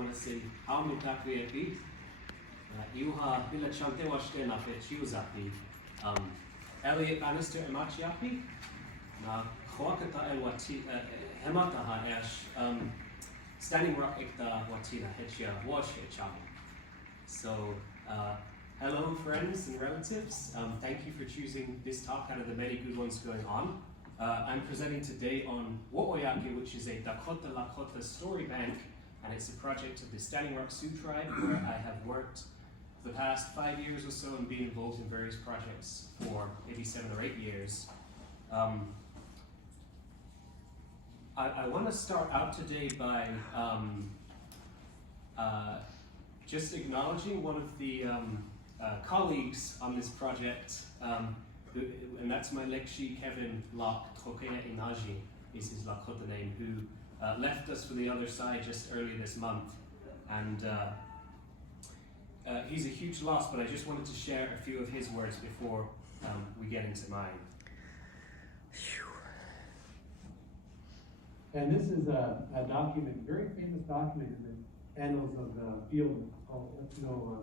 Saunasi, Aumutaku Epi, Iuha Bila Chante Washte na Fechiuzapi, Elliot Bannister Emachiapi, Na Huakata El Wati Hemataha Ash, Standing Rock Ikta Watina Hechia Wash Hechami. So, hello friends and relatives. Thank you for choosing this talk out of the many good ones going on. I'm presenting today on Wo'oyaki, which is a Dakota Lakota story bank, and it's a project of the Standing Rock Sioux Tribe where I have worked for the past 5 years or so and been involved in various projects for maybe 7 or 8 years. I want to start out today by just acknowledging one of the colleagues on this project, and that's my Lekshi Kevin Locke Tokea Inaji is his Lakota name, who left us for the other side just early this month. And he's a huge loss, but I just wanted to share a few of his words before we get into mine. And this is a document, very famous document in the annals of the field of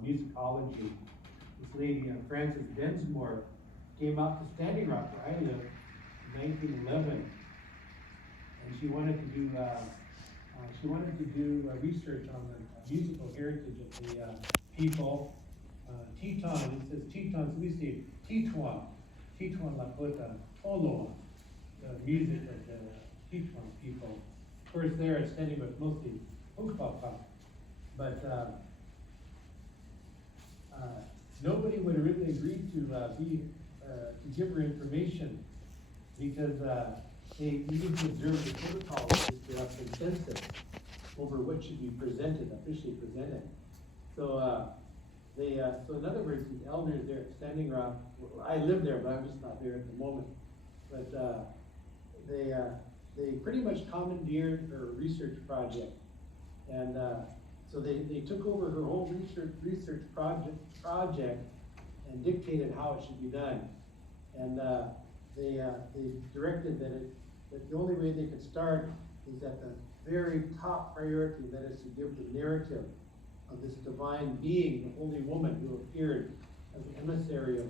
musicology. This lady, Frances Densmore, came out to Standing Rock, where I live, in 1911, and she wanted to do research on the musical heritage of the people. Teton, it says Teton, so we say Tetuan Lakota, Toloa, the music of the Tetuan people. Of course, there at Standing Rock, mostly Ukpapa, but nobody would really agree to give her information because they needed to observe the protocol, which is to have consensus over what should be presented, officially presented. So so in other words, the elders there at Standing Rock, well, I live there, but I'm just not there at the moment. But they pretty much commandeered her research project, and so they took over her whole research project and dictated how it should be done. And they directed that the only way they could start is at the very top priority, that is to give the narrative of this divine being, the holy woman who appeared as an emissary of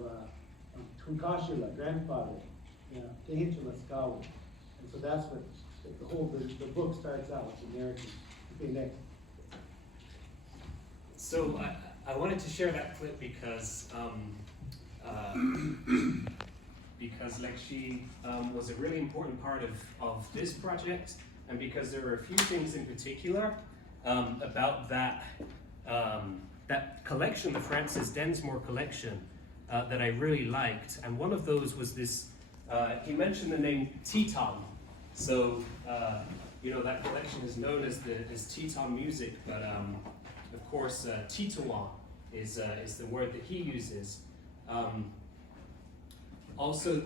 Tunkashila, grandfather, Tehitula Skawi. And so that's what the book starts out with, the narrative. Okay, next. So I wanted to share that clip because Lekshi was a really important part of this project, and because there were a few things in particular about that collection, the Frances Densmore collection, that I really liked. And one of those was this, he mentioned the name Teton. So, that collection is known as Teton music, but of course, Tetuan is the word that he uses. Also,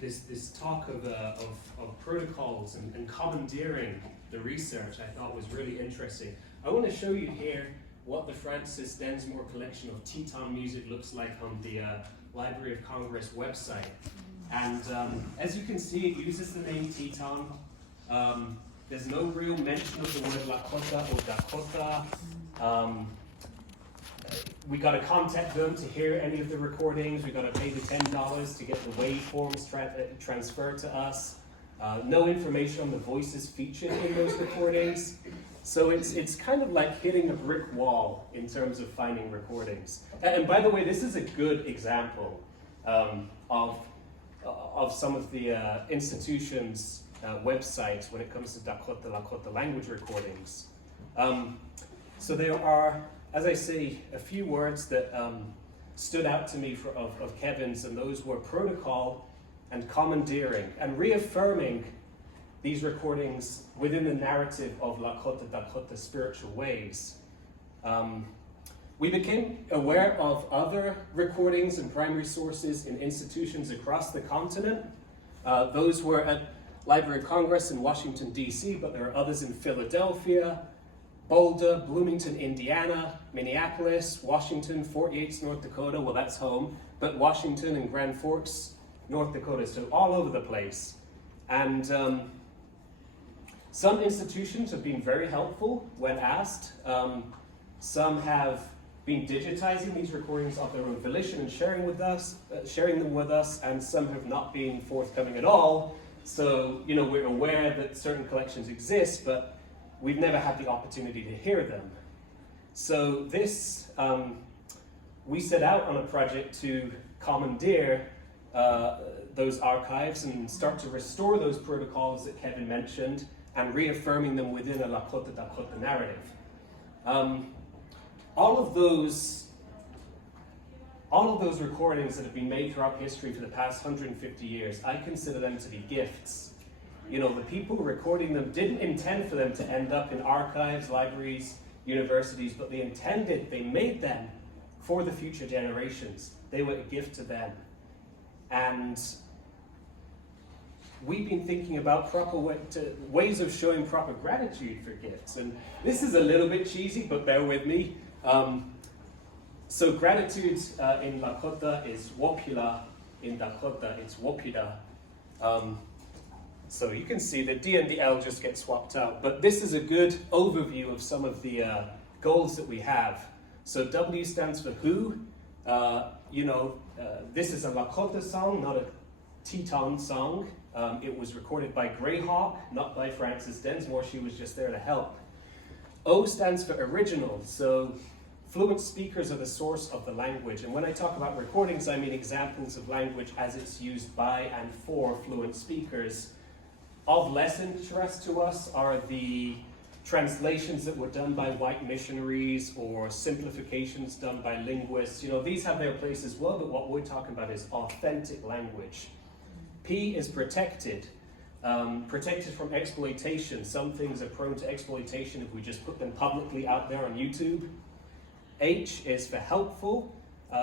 this talk of protocols and commandeering the research I thought was really interesting. I want to show you here what the Frances Densmore collection of Teton music looks like on the Library of Congress website. And as you can see, it uses the name Teton. There's no real mention of the word Lakota or Dakota. We got to contact them to hear any of the recordings. We got to pay the $10 to get the waveforms transferred to us. No information on the voices featured in those recordings. So it's kind of like hitting a brick wall in terms of finding recordings. And by the way, this is a good example of some of the institutions' websites when it comes to Dakota Lakota language recordings. So there are, as I say, a few words that stood out to me of Kevin's, and those were protocol and commandeering, and reaffirming these recordings within the narrative of Lakota Dakota spiritual ways. We became aware of other recordings and primary sources in institutions across the continent. Those were at Library of Congress in Washington, D.C., but there are others in Philadelphia, Boulder, Bloomington, Indiana, Minneapolis, Washington, Fort Yates, North Dakota, well that's home, but Washington and Grand Forks, North Dakota, so all over the place. And Some institutions have been very helpful when asked. Some have been digitizing these recordings of their own volition and sharing them with us, and some have not been forthcoming at all. So, we're aware that certain collections exist, but we've never had the opportunity to hear them. So this, we set out on a project to commandeer those archives and start to restore those protocols that Kevin mentioned and reaffirming them within a Lakota Dakota narrative. All of those recordings that have been made throughout history for the past 150 years, I consider them to be gifts. The people recording them didn't intend for them to end up in archives, libraries, universities, but they made them for the future generations. They were a gift to them. And we've been thinking about proper ways of showing proper gratitude for gifts. And this is a little bit cheesy, but bear with me. So gratitude in Lakota is wopila, in Dakota it's wopida. So you can see the D and the L just get swapped out. But this is a good overview of some of the goals that we have. So W stands for who. This is a Lakota song, not a Teton song. It was recorded by Greyhawk, not by Frances Densmore. She was just there to help. O stands for original. So fluent speakers are the source of the language. And when I talk about recordings, I mean examples of language as it's used by and for fluent speakers. Of less interest to us are the translations that were done by white missionaries or simplifications done by linguists. These have their place as well, but what we're talking about is authentic language. P is protected. Protected from exploitation. Some things are prone to exploitation if we just put them publicly out there on YouTube. H is for helpful.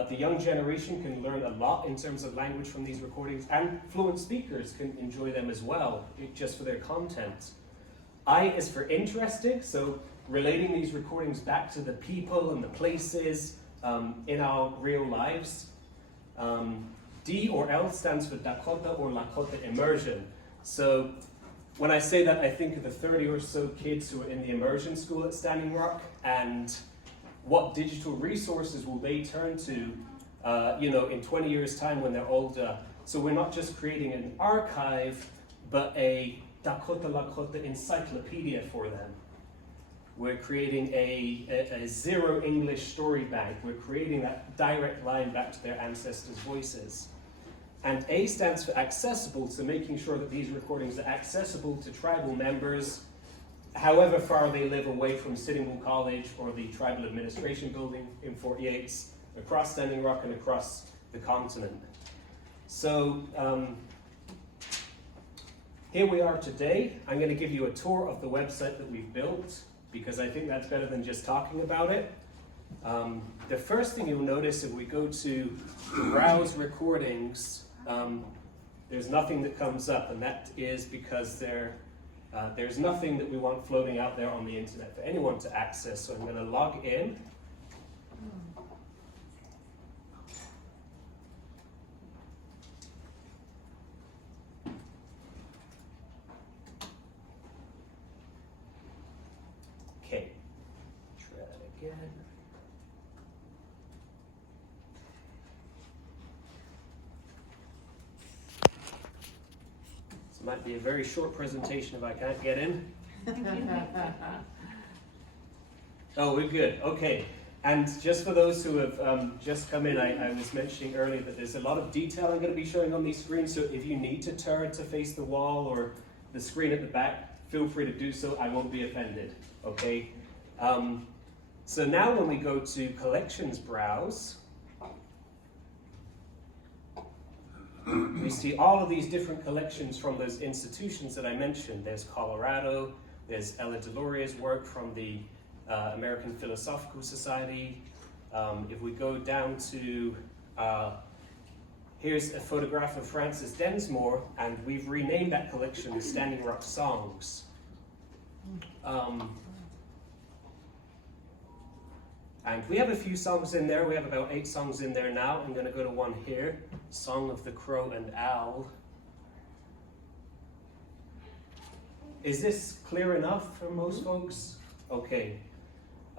The young generation can learn a lot in terms of language from these recordings, and fluent speakers can enjoy them as well, just for their content. I is for interesting, so relating these recordings back to the people and the places in our real lives. D or L stands for Dakota or Lakota immersion. So when I say that, I think of the 30 or so kids who are in the immersion school at Standing Rock, and what digital resources will they turn to, in 20 years' time when they're older. So we're not just creating an archive, but a Dakota Lakota encyclopedia for them. We're creating a zero English story bank. We're creating that direct line back to their ancestors' voices. And A stands for accessible, so making sure that these recordings are accessible to tribal members, however far they live away from Sitting Bull College or the Tribal Administration Building in Fort Yates, across Standing Rock and across the continent. So here we are today. I'm going to give you a tour of the website that we've built, because I think that's better than just talking about it. The first thing you'll notice if we go to browse recordings, there's nothing that comes up, and that is because there's nothing that we want floating out there on the internet for anyone to access. So I'm going to log in. Okay, try that again. This might be a very short presentation if I can't get in. Oh, we're good. Okay. And just for those who have just come in, I was mentioning earlier that there's a lot of detail I'm going to be showing on these screens. So if you need to turn to face the wall or the screen at the back, feel free to do so. I won't be offended. Okay. So now when we go to Collections Browse, we see all of these different collections from those institutions that I mentioned. There's Colorado, there's Ella Deloria's work from the American Philosophical Society. If we go down to, here's a photograph of Frances Densmore, and we've renamed that collection Standing Rock Songs. And we have a few songs in there. We have about 8 songs in there now. I'm going to go to one here, Song of the Crow and Owl. Is this clear enough for most folks? Okay.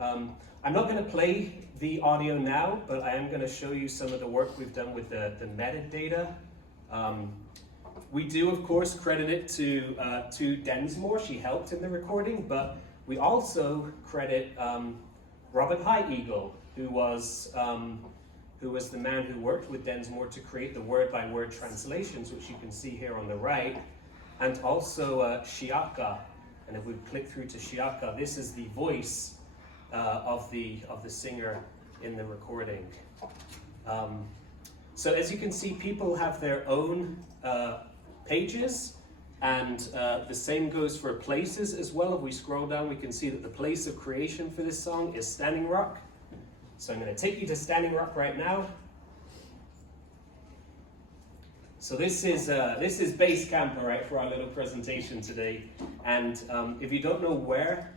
I'm not going to play the audio now, but I am going to show you some of the work we've done with the metadata. We do, of course, credit it to Densmore. She helped in the recording, but we also credit Robert High Eagle, who was the man who worked with Densmore to create the word-by-word translations, which you can see here on the right, and also Shiaka. And if we click through to Shiaka, this is the voice of the singer in the recording. So as you can see, people have their own pages, and the same goes for places as well. If we scroll down, we can see that the place of creation for this song is Standing Rock. So I'm going to take you to Standing Rock right now. So this is base camp, all right, for our little presentation today. And if you don't know where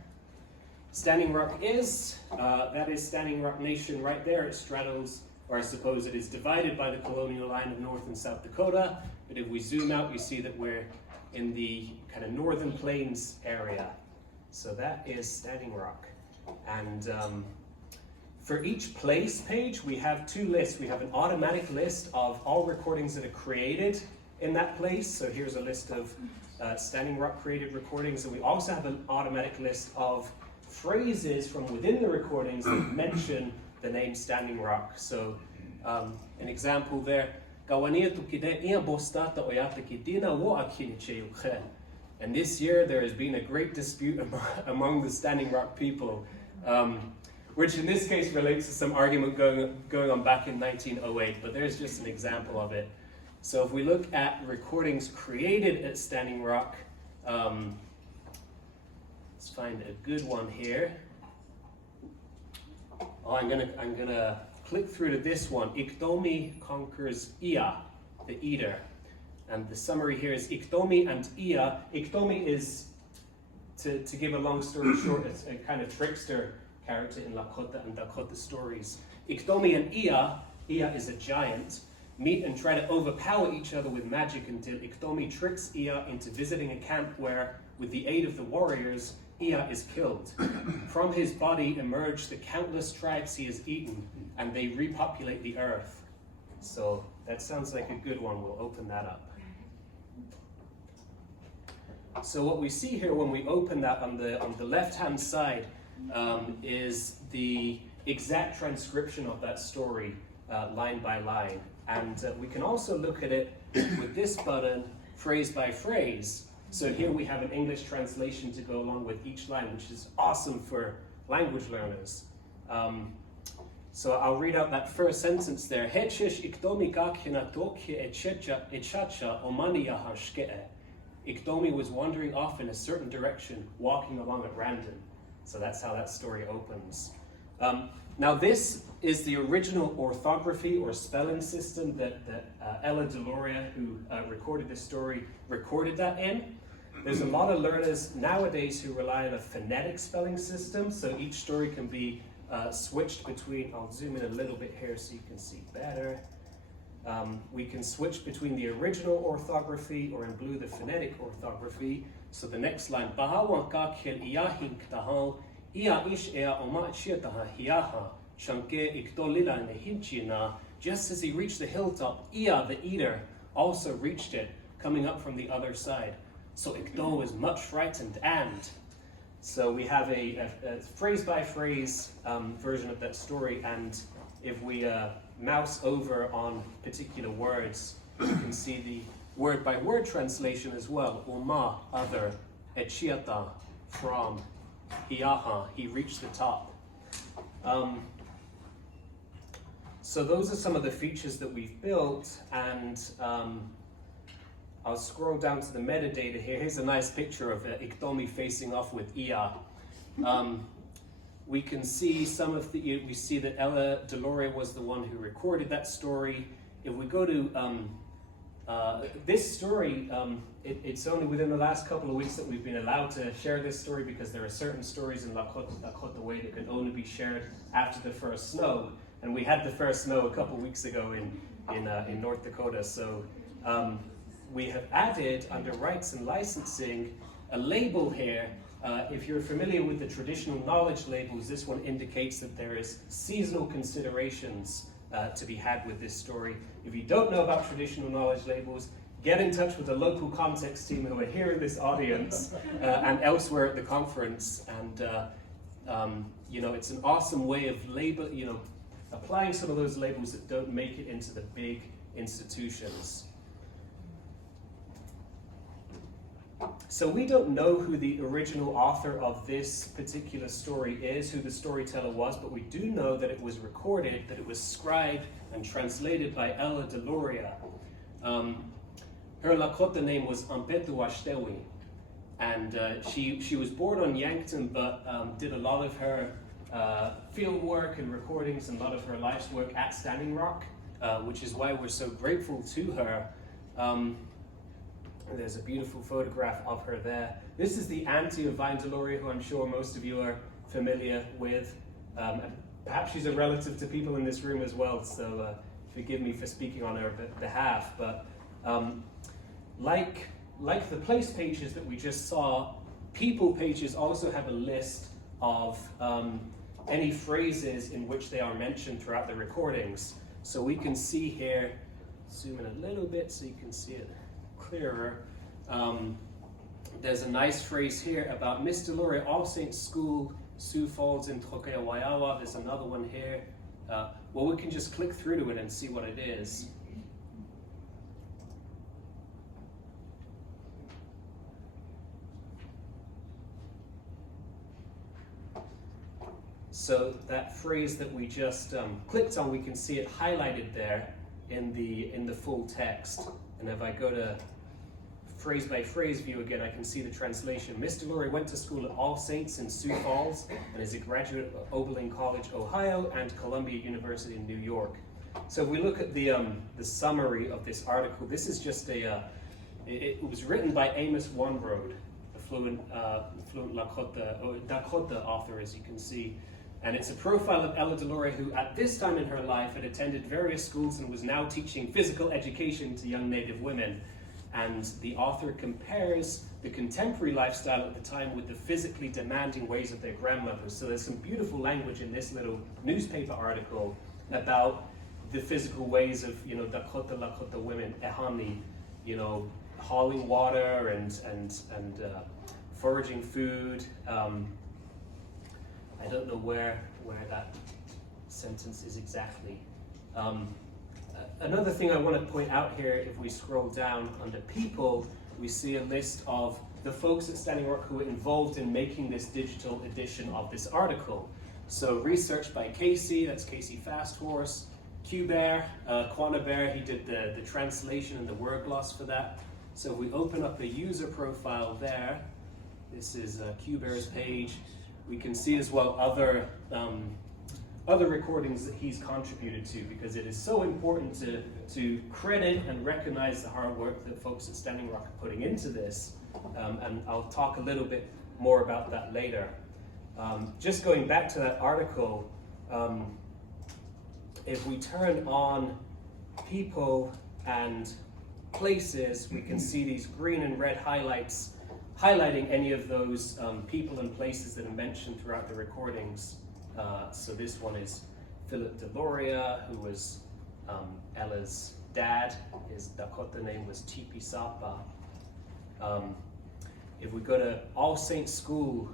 Standing Rock is, that is Standing Rock Nation right there. It straddles, or I suppose it is divided by the colonial line of North and South Dakota. But if we zoom out, we see that we're in the kind of northern plains area. So that is Standing Rock. And for each place page, we have two lists. We have an automatic list of all recordings that are created in that place. So here's a list of Standing Rock created recordings. And we also have an automatic list of phrases from within the recordings that mention the name Standing Rock. So an example there. And this year there has been a great dispute among the Standing Rock people, which in this case relates to some argument going on back in 1908, but there's just an example of it. So if we look at recordings created at Standing Rock, let's find a good one here. Oh, I'm gonna click through to this one. Iktomi conquers Ea, the eater. And the summary here is Iktomi and Ea. Iktomi is, to give a long story short, it's a kind of trickster character in Lakota and Dakota stories. Iktomi and Ea is a giant, meet and try to overpower each other with magic until Iktomi tricks Ea into visiting a camp where, with the aid of the warriors, Ea is killed. From his body emerge the countless tribes he has eaten, and they repopulate the earth. So that sounds like a good one. We'll open that up. So what we see here when we open that on the left-hand side is the exact transcription of that story, line by line. And we can also look at it with this button, phrase by phrase. So here we have an English translation to go along with each line, which is awesome for language learners. So I'll read out that first sentence there. Iktomi was wandering off in a certain direction, walking along at random. So that's how that story opens. Now this is the original orthography or spelling system that Ella Deloria, who recorded this story, recorded that in. There's a lot of learners nowadays who rely on a phonetic spelling system, so each story can be switched between, I'll zoom in a little bit here so you can see better. We can switch between the original orthography, or in blue the phonetic orthography. So the next line, just as he reached the hilltop, Ea the eater also reached it, coming up from the other side. So Ikto was much frightened, and so we have a phrase by phrase version of that story, and if we mouse over on particular words, you can see the word by word translation as well. Uma, other, Echiata, from, Hiaha, he reached the top. So those are some of the features that we've built, and I'll scroll down to the metadata here. Here's a nice picture of Iktomi facing off with Ea. We can see we see that Ella Deloria was the one who recorded that story. If we go to this story, it's only within the last couple of weeks that we've been allowed to share this story, because there are certain stories in Lakota Way that can only be shared after the first snow. And we had the first snow a couple weeks ago in North Dakota. So we have added, under rights and licensing, a label here. If you're familiar with the traditional knowledge labels, this one indicates that there is seasonal considerations to be had with this story. If you don't know about traditional knowledge labels, get in touch with the local context team who are here in this audience and elsewhere at the conference. And you know, it's an awesome way of applying some of those labels that don't make it into the big institutions. So we don't know who the original author of this particular story is, who the storyteller was, but we do know that it was recorded, that it was scribed and translated by Ella Deloria. Her Lakota name was Ampetu Ashtewi, and she was born on Yankton, but did a lot of her field work and recordings and a lot of her life's work at Standing Rock, which is why we're so grateful to her. There's a beautiful photograph of her there. This is the auntie of Vine Deloria, who I'm sure most of you are familiar with. Perhaps she's a relative to people in this room as well, so forgive me for speaking on her behalf. But like the place pages that we just saw, people pages also have a list of any phrases in which they are mentioned throughout the recordings. So we can see here, zoom in a little bit so you can see it clearer. There's a nice phrase here about Miss Deloria All Saints School, Sioux Falls in Trokea Waiawa. There's another one here. Well, we can just click through to it and see what it is. So that phrase that we just clicked on, we can see it highlighted there in the full text. And if I go to phrase by phrase view again, I can see the translation. Miss Deloria went to school at All Saints in Sioux Falls and is a graduate of Oberlin College, Ohio, and Columbia University in New York. So if we look at the summary of this article, this is just it was written by Amos Wanroad, a fluent Dakota author, as you can see. And it's a profile of Ella Deloria, who at this time in her life had attended various schools and was now teaching physical education to young Native women. And the author compares the contemporary lifestyle at the time with the physically demanding ways of their grandmothers. So there's some beautiful language in this little newspaper article about the physical ways of, Dakota Lakota women, ehani, hauling water and foraging food. I don't know where that sentence is exactly. Another thing I want to point out here, if we scroll down under people, we see a list of the folks at Standing Rock who were involved in making this digital edition of this article. So research by Casey, that's Casey Fasthorse, Q-Bear, Quanah Bear, he did the translation and the word gloss for that. So if we open up a user profile there, this is Q-Bear's page. We can see as well other recordings that he's contributed to, because it is so important to credit and recognize the hard work that folks at Standing Rock are putting into this. And I'll talk a little bit more about that later. Just going back to that article, if we turn on people and places, we can see these green and red highlights highlighting any of those people and places that are mentioned throughout the recordings. So this one is Philip Deloria, who was Ella's dad. His Dakota name was Tipi Sapa. If we go to All Saints School,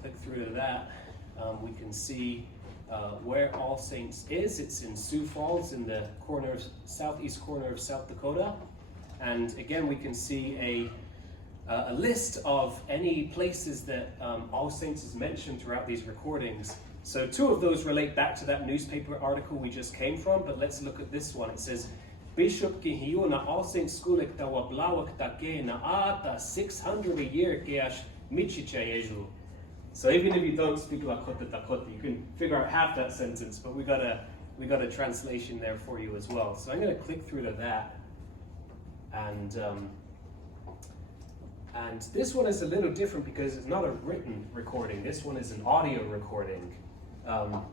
click through to that, we can see where All Saints is. It's in Sioux Falls, in the southeast corner of South Dakota. And again, we can see a list of any places that All Saints is mentioned throughout these recordings. So two of those relate back to that newspaper article we just came from, but let's look at this one. It says, Bishop Kihiu na All Saints Skulek tawablawak take na ata 600 a year keash michichayeju. So even if you don't speak Lakota Dakota, you can figure out half that sentence, but we got a translation there for you as well. So I'm going to click through to that. And this one is a little different because it's not a written recording. This one is an audio recording.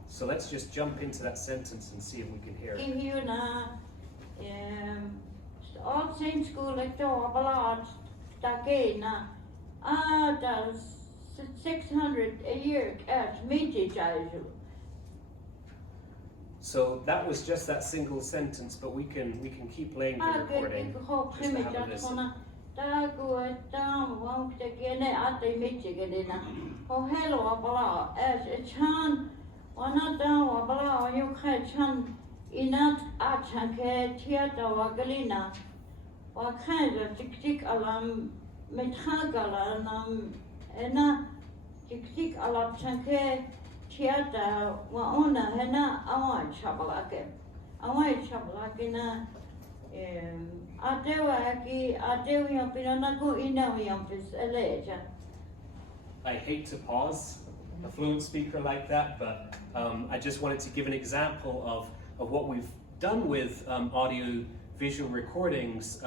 So let's just jump into that sentence and see if we can hear it. Kihiu na All Saints School at Tawablawak take na That's 600 a year at Miji Jaju. So that was just that single sentence, but we can keep playing the recording. Just to have a listen. Ta go down won't again at the Michigan. Oh, hello, Abala, as a chan, or not down, Abala, you can chan inat at Chanke, Theatre, or Galina, or kind of tick alarm, Metagalanam, Ena, tick alarm Chanke, Theatre, Waona, Hena, Awan Chabalake. Awan Chabalakina. I hate to pause a fluent speaker like that, but I just wanted to give an example of what we've done with audio visual recordings,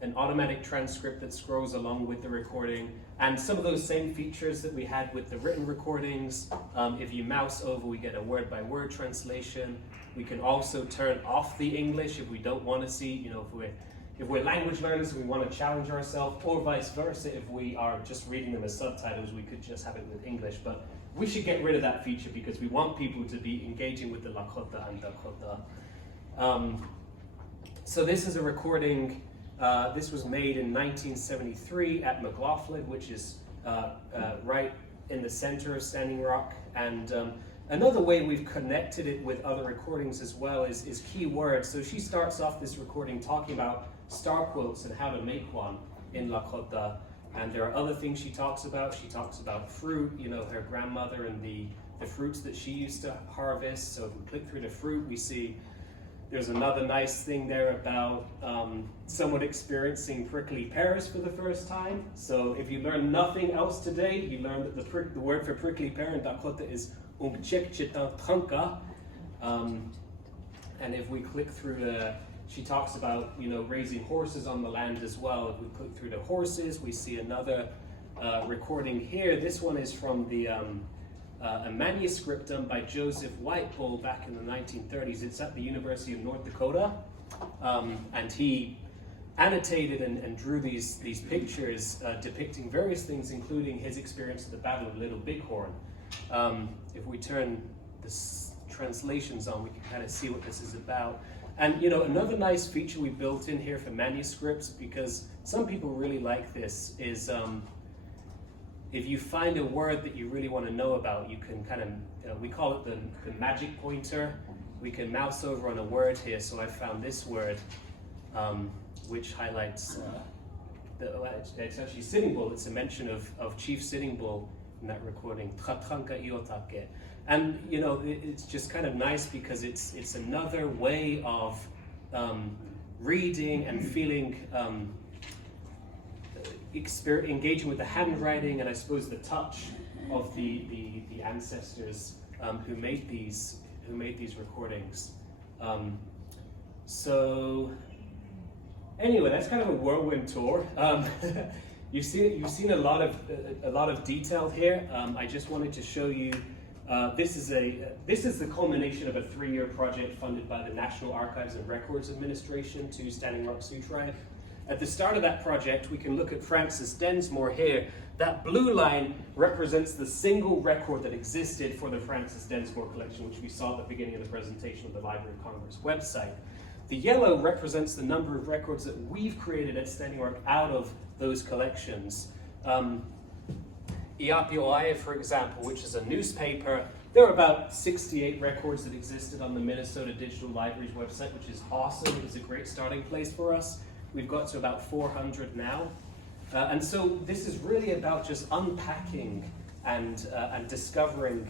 an automatic transcript that scrolls along with the recording, and some of those same features that we had with the written recordings. If you mouse over, we get a word-by-word translation. We can also turn off the English if we don't want to see, if we're language learners and we want to challenge ourselves, or vice versa, if we are just reading them as subtitles, we could just have it with English. But we should get rid of that feature because we want people to be engaging with the Lakota and Dakota. So this is a recording. This was made in 1973 at McLaughlin, which is right in the center of Standing Rock. And another way we've connected it with other recordings as well is keywords. So she starts off this recording talking about star quotes and how to make one in Lakota. And there are other things she talks about. She talks about fruit, her grandmother and the fruits that she used to harvest. So if we click through the fruit, we see there's another nice thing there about someone experiencing prickly pears for the first time. So if you learn nothing else today, you learn that the word for prickly pear in Dakota is umchekchitantanka. And if we click through she talks about raising horses on the land as well. If we click through the horses, we see another recording here. This one is from a manuscript done by Joseph Whitebull back in the 1930s. It's at the University of North Dakota, and he annotated and drew these pictures depicting various things, including his experience at the Battle of Little Bighorn. If we turn the translations on, we can kind of see what this is about. And another nice feature we built in here for manuscripts, because some people really like this, is if you find a word that you really want to know about, you can kind of, we call it the magic pointer. We can mouse over on a word here. So I found this word, which highlights, it's actually Sitting Bull. It's a mention of Chief Sitting Bull in that recording. And it's just kind of nice because it's another way of reading and feeling, engaging with the handwriting and I suppose the touch of the ancestors who made these recordings. So anyway, that's kind of a whirlwind tour. You've seen a lot of detail here. I just wanted to show you. This is the culmination of a 3-year project funded by the National Archives and Records Administration to Standing Rock Sioux Tribe. At the start of that project, we can look at Francis Densmore here. That blue line represents the single record that existed for the Francis Densmore collection, which we saw at the beginning of the presentation of the Library of Congress website. The yellow represents the number of records that we've created at Standing Rock out of those collections. Iapioaia, for example, which is a newspaper, there are about 68 records that existed on the Minnesota Digital Library's website, which is awesome. It's a great starting place for us. We've got to about 400 now. And so this is really about just unpacking and discovering,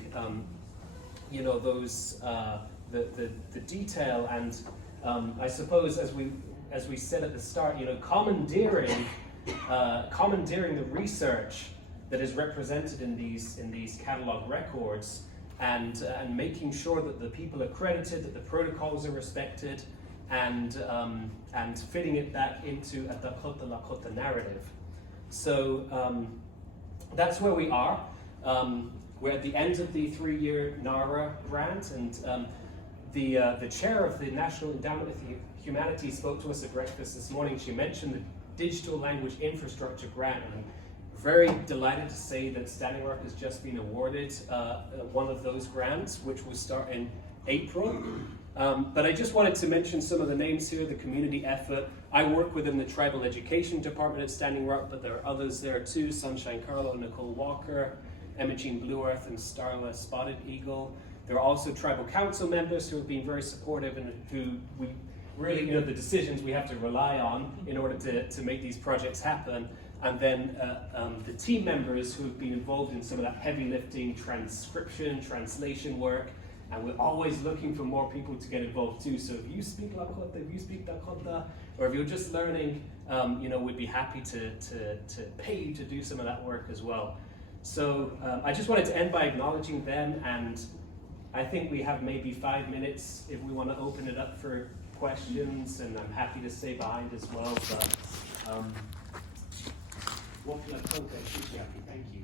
those the detail and I suppose as we said at the start, commandeering the research that is represented in these catalog records and making sure that the people are credited, that the protocols are respected, and fitting it back into a Dakota Lakota narrative. So that's where we are. We're at the end of the 3-year NARA grant, and the chair of the National Endowment of the Humanities spoke to us at breakfast this morning. She mentioned the Digital Language Infrastructure Grant, and very delighted to say that Standing Rock has just been awarded one of those grants, which will start in April. But I just wanted to mention some of the names here, the community effort. I work within the Tribal Education Department at Standing Rock, but there are others there too, Sunshine Carlo, Nicole Walker, Emma Jean Blue Earth, and Starla Spotted Eagle. There are also tribal council members who have been very supportive and who we really, the decisions we have to rely on in order to make these projects happen. And then the team members who have been involved in some of that heavy lifting, transcription, translation work. And we're always looking for more people to get involved too. So if you speak Lakota, if you speak Dakota, or if you're just learning, we'd be happy to pay you to do some of that work as well. So I just wanted to end by acknowledging them, and I think we have maybe 5 minutes if we want to open it up for questions, and I'm happy to stay behind as well. But thank you.